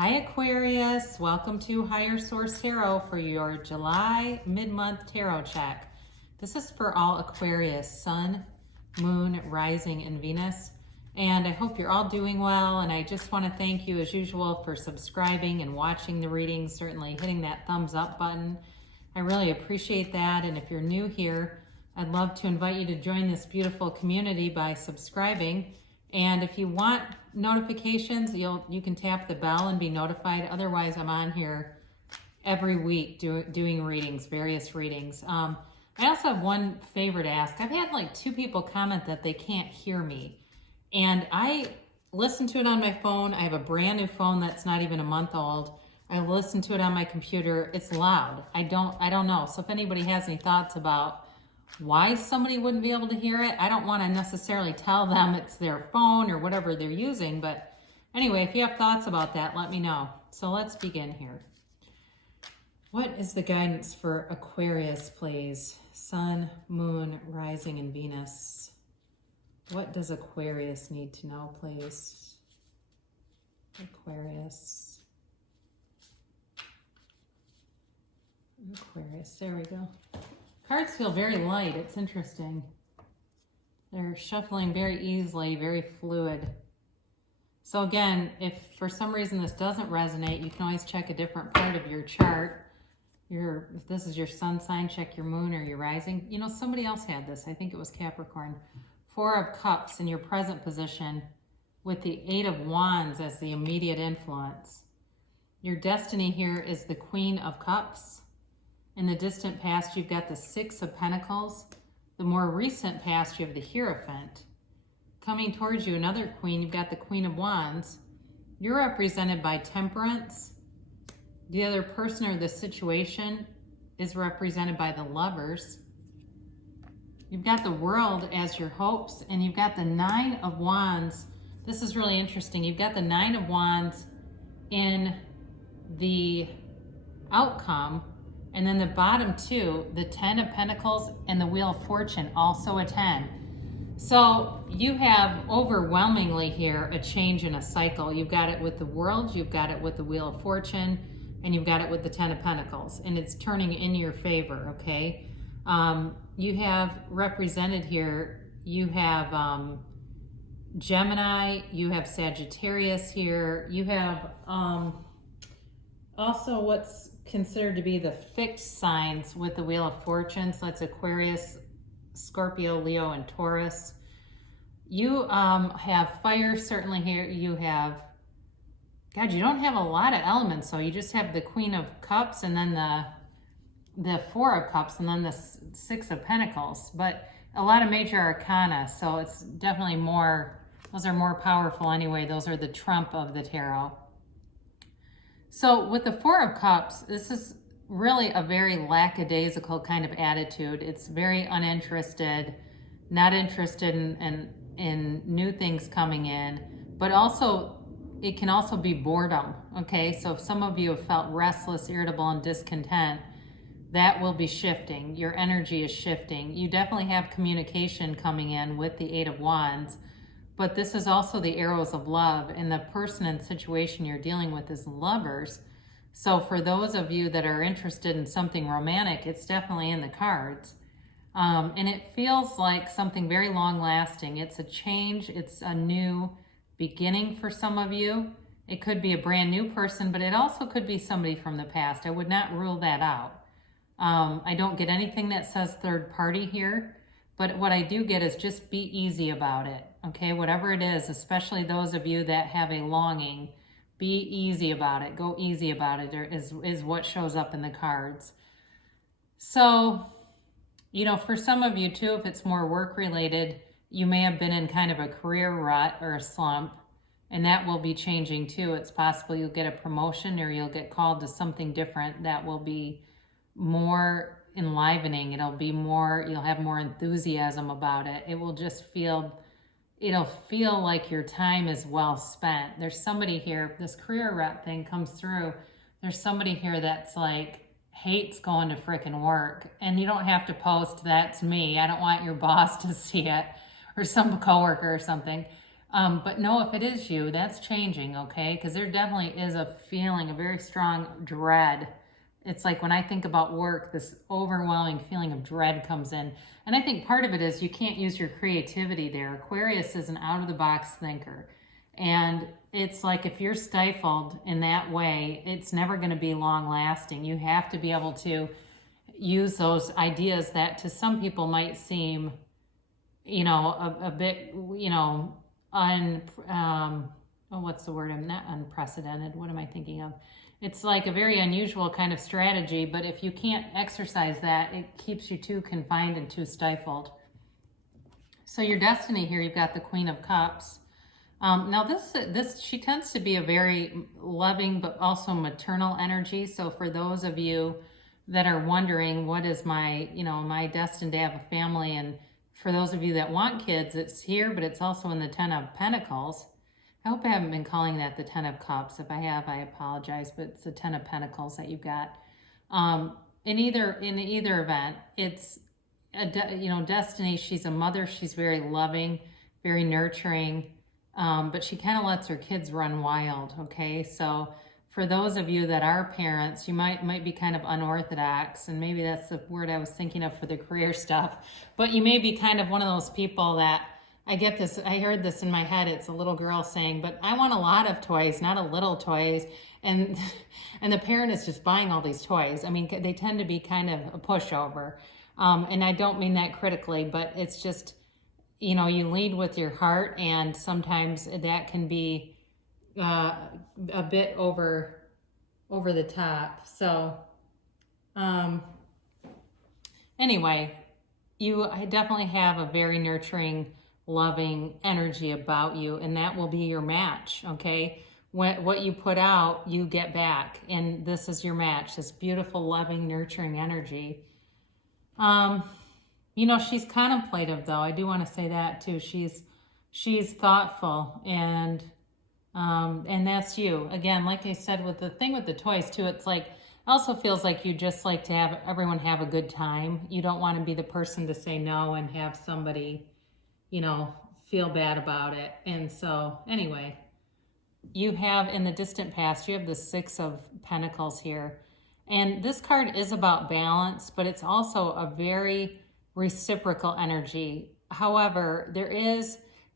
Hi Aquarius, welcome to Higher Source Tarot for your July mid-month tarot check. This is for all Aquarius, Sun, Moon, Rising, and Venus. And I hope you're all doing well, and I just want to thank you as usual for subscribing and watching the readings, certainly hitting that thumbs up button. I really appreciate that, and if you're new here, I'd love to invite you to join this beautiful community by subscribing. And if you want notifications, you can tap the bell and be notified. Otherwise, I'm on here every week doing readings, various readings. I also have one favor to ask. I've had like 2 people comment that they can't hear me. And I listen to it on my phone. I have a brand new phone that's not even a month old. I listen to it on my computer. It's loud. I don't know. So if anybody has any thoughts about why somebody wouldn't be able to hear it, I don't want to necessarily tell them it's their phone or whatever they're using. But anyway, if you have thoughts about that, let me know. So let's begin here. What is the guidance for Aquarius, please? Sun, Moon, Rising, and Venus. What does Aquarius need to know, please? Aquarius. Aquarius, there we go. Cards feel very light. It's interesting. They're shuffling very easily, very fluid. So again, if for some reason this doesn't resonate, you can always check a different part of your chart. If this is your sun sign, check your moon or your rising. You know, somebody else had this. I think it was Capricorn. 4 of Cups in your present position with the 8 of Wands as the immediate influence. Your destiny here is the Queen of Cups. In the distant past, you've got the 6 of Pentacles. The more recent past, you have the Hierophant. Coming towards you, another queen, you've got the Queen of Wands. You're represented by Temperance. The other person or the situation is represented by the Lovers. You've got the World as your hopes, and you've got the 9 of Wands. This is really interesting. You've got the 9 of Wands in the outcome, and then the bottom 2, the 10 of Pentacles and the Wheel of Fortune, also a 10. So you have overwhelmingly here a change in a cycle. You've got it with the World, you've got it with the Wheel of Fortune, and you've got it with the 10 of Pentacles, and it's turning in your favor, okay? You have represented here, you have Gemini, you have Sagittarius here, you have also what's considered to be the fixed signs with the Wheel of Fortune. So that's Aquarius, Scorpio, Leo, and Taurus. You have fire certainly here. You have, God, you don't have a lot of elements. So you just have the Queen of Cups and then the 4 of Cups and then the 6 of Pentacles. But a lot of major arcana. So it's definitely more, those are more powerful anyway. Those are the trump of the tarot. So with the 4 of Cups, this is really a very lackadaisical kind of attitude. It's very uninterested, not interested in new things coming in, but also it can also be boredom, okay? So if some of you have felt restless, irritable, and discontent, that will be shifting. Your energy is shifting. You definitely have communication coming in with the 8 of Wands, but this is also the arrows of love, and the person and situation you're dealing with is Lovers. So for those of you that are interested in something romantic, it's definitely in the cards. And it feels like something very long lasting. It's a change. It's a new beginning for some of you. It could be a brand new person, but it also could be somebody from the past. I would not rule that out. I don't get anything that says third party here. But what I do get is just be easy about it, okay? Whatever it is, especially those of you that have a longing, be easy about it. Go easy about it is what shows up in the cards. So, you know, for some of you too, if it's more work-related, you may have been in kind of a career rut or a slump, and that will be changing too. It's possible you'll get a promotion or you'll get called to something different that will be more enlivening. It'll be more, you'll have more enthusiasm about it. It will just feel, it'll feel like your time is well spent. There's somebody here, this career rep thing comes through. There's somebody here that's like hates going to frickin' work, and you don't have to post, that's me. I don't want your boss to see it, or some coworker or something. But no, if it is you, that's changing, okay? Because there definitely is a feeling, a very strong dread. It's like when I think about work, this overwhelming feeling of dread comes in. And I think part of it is you can't use your creativity there. Aquarius is an out-of-the-box thinker. And it's like if you're stifled in that way, it's never going to be long-lasting. You have to be able to use those ideas that to some people might seem, you know, a bit, you know, what's the word? I'm not unprecedented. What am I thinking of? It's like a very unusual kind of strategy, but if you can't exercise that, it keeps you too confined and too stifled. So your destiny here, you've got the Queen of Cups. Now this she tends to be a very loving but also maternal energy. So for those of you that are wondering, what is my, you know, my destined to have a family, and for those of you that want kids, it's here, but it's also in the Ten of Pentacles. I hope I haven't been calling that the Ten of Cups. If I have, I apologize, but it's the Ten of Pentacles that you've got. In either event, it's you know, destiny. She's a mother. She's very loving, very nurturing, but she kind of lets her kids run wild. Okay, so for those of you that are parents, you might be kind of unorthodox, and maybe that's the word I was thinking of for the career stuff, but you may be kind of one of those people that, I get this, I heard this in my head, it's a little girl saying, but I want a lot of toys, not a little toys, and the parent is just buying all these toys. I mean, they tend to be kind of a pushover, and I don't mean that critically, but it's just, you know, you lead with your heart, and sometimes that can be a bit over the top. So anyway, I definitely have a very nurturing, loving energy about you, and that will be your match. Okay, what you put out, you get back, and this is your match, this beautiful, loving, nurturing energy. You know, she's contemplative, though. I do want to say that too. She's thoughtful, and that's you. Again, like I said, with the thing with the toys too, it's like, also feels like you just like to have everyone have a good time. You don't want to be the person to say no and have somebody, you know, feel bad about it. And so anyway, you have in the distant past, you have the Six of Pentacles here. And this card is about balance, but it's also a very reciprocal energy. However,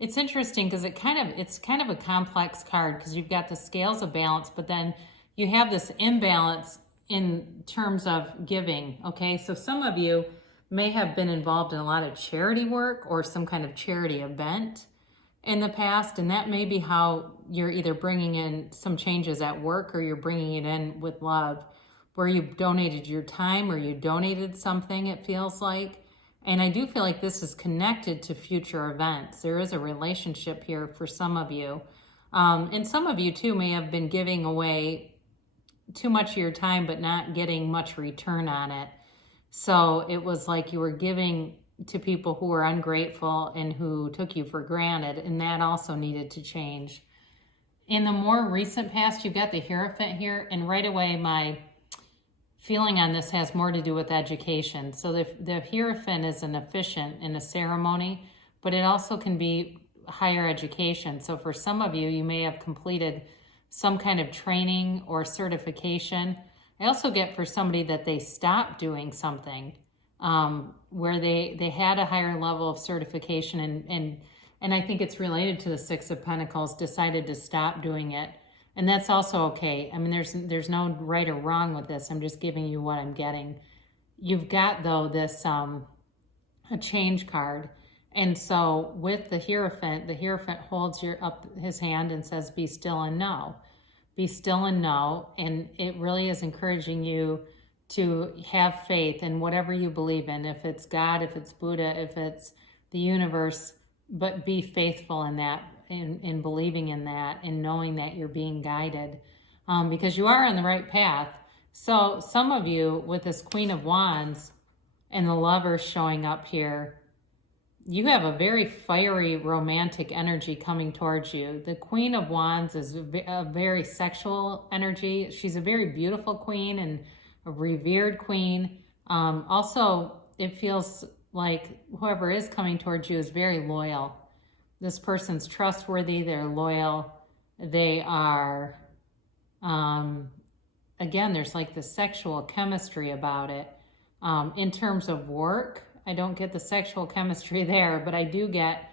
it's interesting because it's kind of a complex card, because you've got the scales of balance, but then you have this imbalance in terms of giving. Okay, so some of you may have been involved in a lot of charity work or some kind of charity event in the past, and that may be how you're either bringing in some changes at work, or you're bringing it in with love, where you donated your time or you donated something, it feels like. And I do feel like this is connected to future events. There is a relationship here for some of you. And some of you too may have been giving away too much of your time, but not getting much return on it. So it was like you were giving to people who were ungrateful and who took you for granted, and that also needed to change. In the more recent past, you've got the Hierophant here, and right away my feeling on this has more to do with education. So the Hierophant is an officiant in a ceremony, but it also can be higher education. So for some of you, you may have completed some kind of training or certification. I also get for somebody that they stopped doing something where they had a higher level of certification, and I think it's related to the Six of Pentacles, decided to stop doing it. And that's also okay. I mean, there's no right or wrong with this. I'm just giving you what I'm getting. You've got, though, this a change card. And so with the Hierophant holds up his hand and says, be still and know. Be still and know. And it really is encouraging you to have faith in whatever you believe in. If it's God, if it's Buddha, if it's the universe, but be faithful in that. In believing in that and knowing that you're being guided, because you are on the right path. So some of you with this Queen of Wands and the Lover showing up here, you have a very fiery romantic energy coming towards you. The Queen of Wands is a very sexual energy. She's a very beautiful queen and a revered queen. Also, it feels like whoever is coming towards you is very loyal. This person's trustworthy, they're loyal, they are, again, there's like the sexual chemistry about it. In terms of work, I don't get the sexual chemistry there, but I do get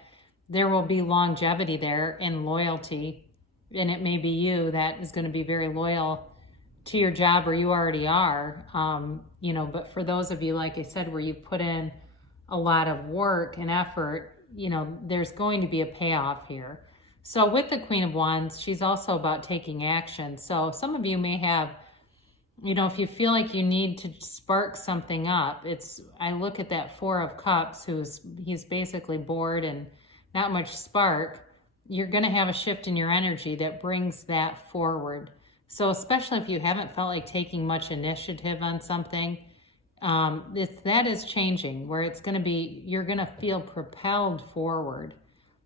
there will be longevity there and loyalty. And it may be you that is going to be very loyal to your job, or you already are. But for those of you, like I said, where you put in a lot of work and effort, there's going to be a payoff here. So with the Queen of Wands, she's also about taking action. So some of you may have, if you feel like you need to spark something up, I look at that Four of Cups, he's basically bored and not much spark. You're going to have a shift in your energy that brings that forward. So especially if you haven't felt like taking much initiative on something, that is changing, where it's going to be, you're going to feel propelled forward,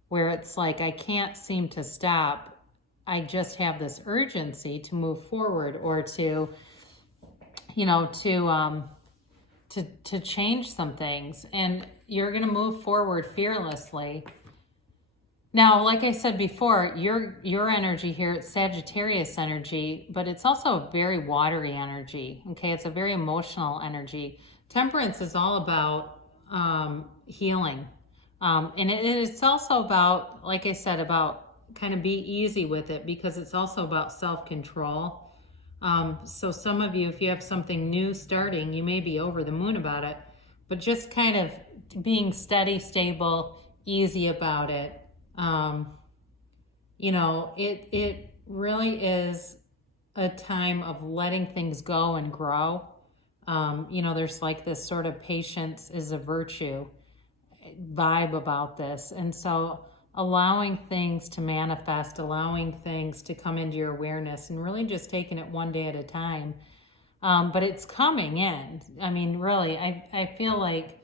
where it's like, I can't seem to stop. I just have this urgency to move forward, or to change some things, and you're going to move forward fearlessly. Now, like I said before, your energy here, it's Sagittarius energy, but it's also a very watery energy, okay? It's a very emotional energy. Temperance is all about healing. And it's also about, like I said, about kind of be easy with it, because it's also about self-control. So some of you, if you have something new starting, you may be over the moon about it, but just kind of being steady, stable, easy about it. It really is a time of letting things go and grow. There's like this sort of patience is a virtue vibe about this. And so allowing things to manifest, allowing things to come into your awareness, and really just taking it one day at a time. But it's coming in. I mean, really, I feel like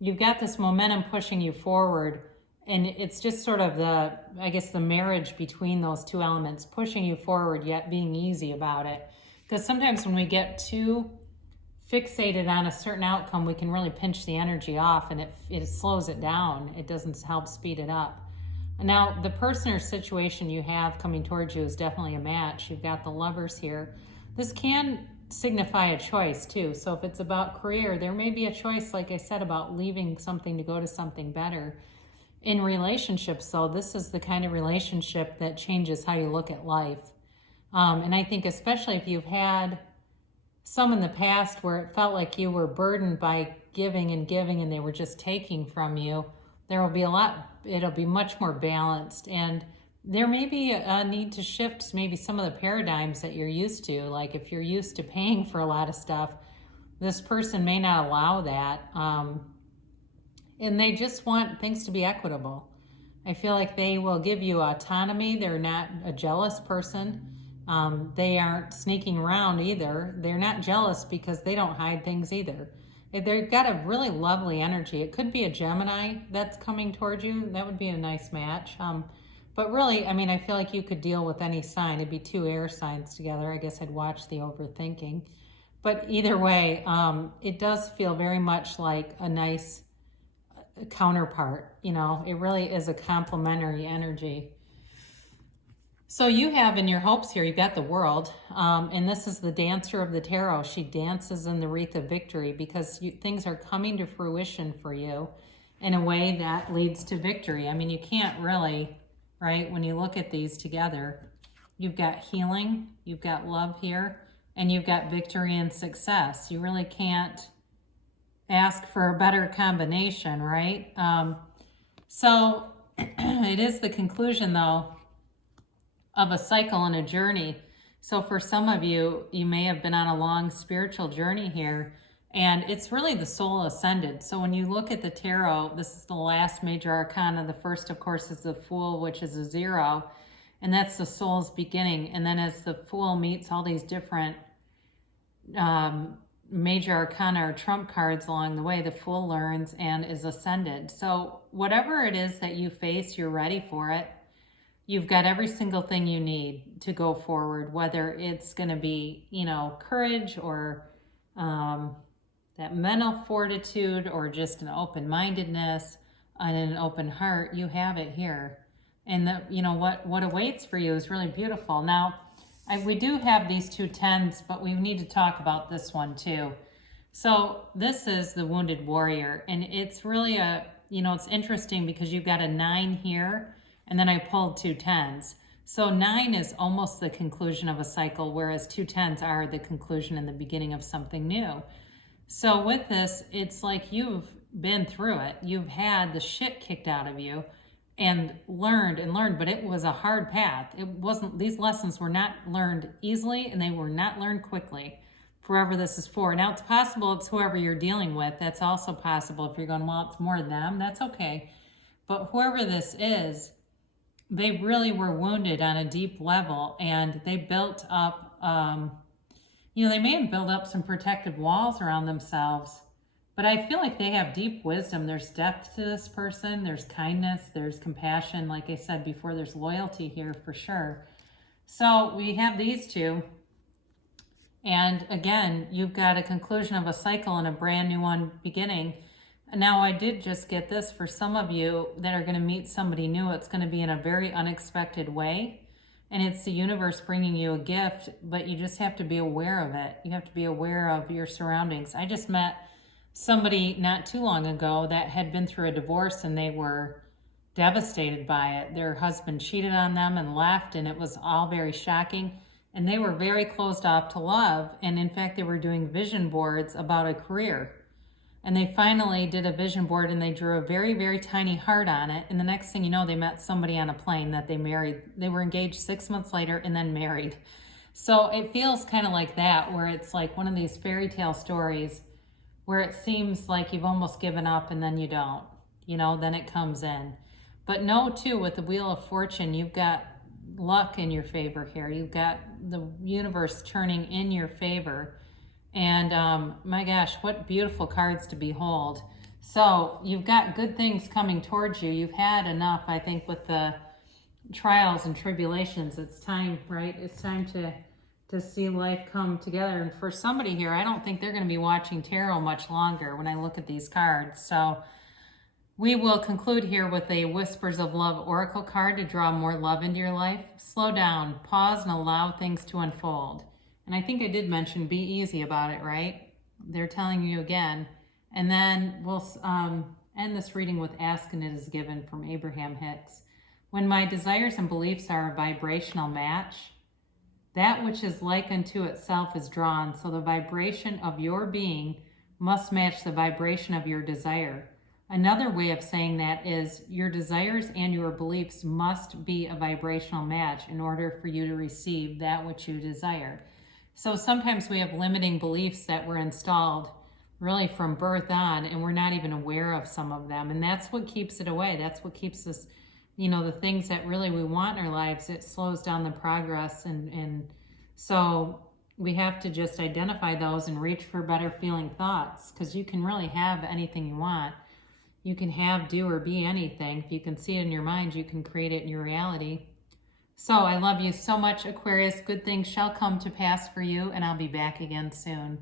you've got this momentum pushing you forward. And it's just sort of the marriage between those two elements, pushing you forward, yet being easy about it. Because sometimes when we get too fixated on a certain outcome, we can really pinch the energy off, and it slows it down. It doesn't help speed it up. Now, the person or situation you have coming towards you is definitely a match. You've got the Lovers here. This can signify a choice too. So if it's about career, there may be a choice, like I said, about leaving something to go to something better. In relationships, though, this is the kind of relationship that changes how you look at life. And I think especially if you've had some in the past where it felt like you were burdened by giving and giving and they were just taking from you, it'll be much more balanced. And there may be a need to shift maybe some of the paradigms that you're used to. Like if you're used to paying for a lot of stuff, this person may not allow that. And they just want things to be equitable. I feel like they will give you autonomy. They're not a jealous person. They aren't sneaking around either. They're not jealous because they don't hide things either. They've got a really lovely energy. It could be a Gemini that's coming towards you. That would be a nice match. But really, I mean, I feel like you could deal with any sign. It'd be two air signs together. I guess I'd watch the overthinking. But either way, it does feel very much like a nice counterpart. It really is a complementary energy. So you have in your hopes here, you've got the World, and this is the Dancer of the Tarot. She dances in the wreath of victory because things are coming to fruition for you in a way that leads to victory. I mean, you can't really, right, when you look at these together, you've got healing, you've got love here, and you've got victory and success. You really can't ask for a better combination, right? So it is the conclusion, though, of a cycle and a journey. So for some of you, you may have been on a long spiritual journey here, and it's really the soul ascended. So when you look at the tarot, this is the last major arcana. The first, of course, is the Fool, which is a 0, and that's the soul's beginning. And then as the Fool meets all these different major arcana or trump cards along the way, the Fool learns and is ascended. So whatever it is that you face, you're ready for it. You've got every single thing you need to go forward, whether it's going to be, courage or that mental fortitude or just an open-mindedness, and an open heart, you have it here. And what awaits for you is really beautiful. Now, we do have these 2 10s, but we need to talk about this one too. So this is the Wounded Warrior, and it's really it's interesting because you've got a 9 here, and then I pulled 2 10s. So 9 is almost the conclusion of a cycle, whereas 2 10s are the conclusion and the beginning of something new. So with this, it's like you've been through it. You've had the shit kicked out of you and learned, but it was a hard path. It wasn't, these lessons were not learned easily, and they were not learned quickly. Whoever this is for. Now, it's possible it's whoever you're dealing with. That's also possible. If you're going, well, it's more them, that's okay. But whoever this is, they really were wounded on a deep level, and they built up, they may have built up some protective walls around themselves, but I feel like they have deep wisdom. There's depth to this person. There's kindness. There's compassion. Like I said before, there's loyalty here for sure. So we have these 2. And again, you've got a conclusion of a cycle and a brand new one beginning. Now, I did just get this for some of you that are going to meet somebody new. It's going to be in a very unexpected way. And it's the universe bringing you a gift, but you just have to be aware of it. You have to be aware of your surroundings. I just met somebody not too long ago that had been through a divorce, and they were devastated by it. Their husband cheated on them and left, and it was all very shocking. And they were very closed off to love. And in fact, they were doing vision boards about a career. And they finally did a vision board, and they drew a very, very tiny heart on it. And the next thing you know, they met somebody on a plane that they married. They were engaged 6 months later and then married. So it feels kind of like that, where it's like one of these fairy tale stories where it seems like you've almost given up and then you don't. Then it comes in. But no, too, with the Wheel of Fortune, you've got luck in your favor here. You've got the universe turning in your favor. And my gosh, what beautiful cards to behold. So you've got good things coming towards you. You've had enough, I think, with the trials and tribulations. It's time, right? It's time to see life come together. And for somebody here, I don't think they're going to be watching tarot much longer when I look at these cards. So we will conclude here with a Whispers of Love Oracle card to draw more love into your life. Slow down, pause, and allow things to unfold. And I think I did mention be easy about it, right? They're telling you again. And then we'll end this reading with Ask and It Is Given from Abraham Hicks. When my desires and beliefs are a vibrational match, that which is like unto itself is drawn, so the vibration of your being must match the vibration of your desire. Another way of saying that is your desires and your beliefs must be a vibrational match in order for you to receive that which you desire. So sometimes we have limiting beliefs that were installed really from birth on, and we're not even aware of some of them. And that's what keeps it away. That's what keeps us, the things that really we want in our lives. It slows down the progress. And so we have to just identify those and reach for better feeling thoughts, because you can really have anything you want. You can have, do, or be anything. If you can see it in your mind, you can create it in your reality. So I love you so much, Aquarius. Good things shall come to pass for you, and I'll be back again soon.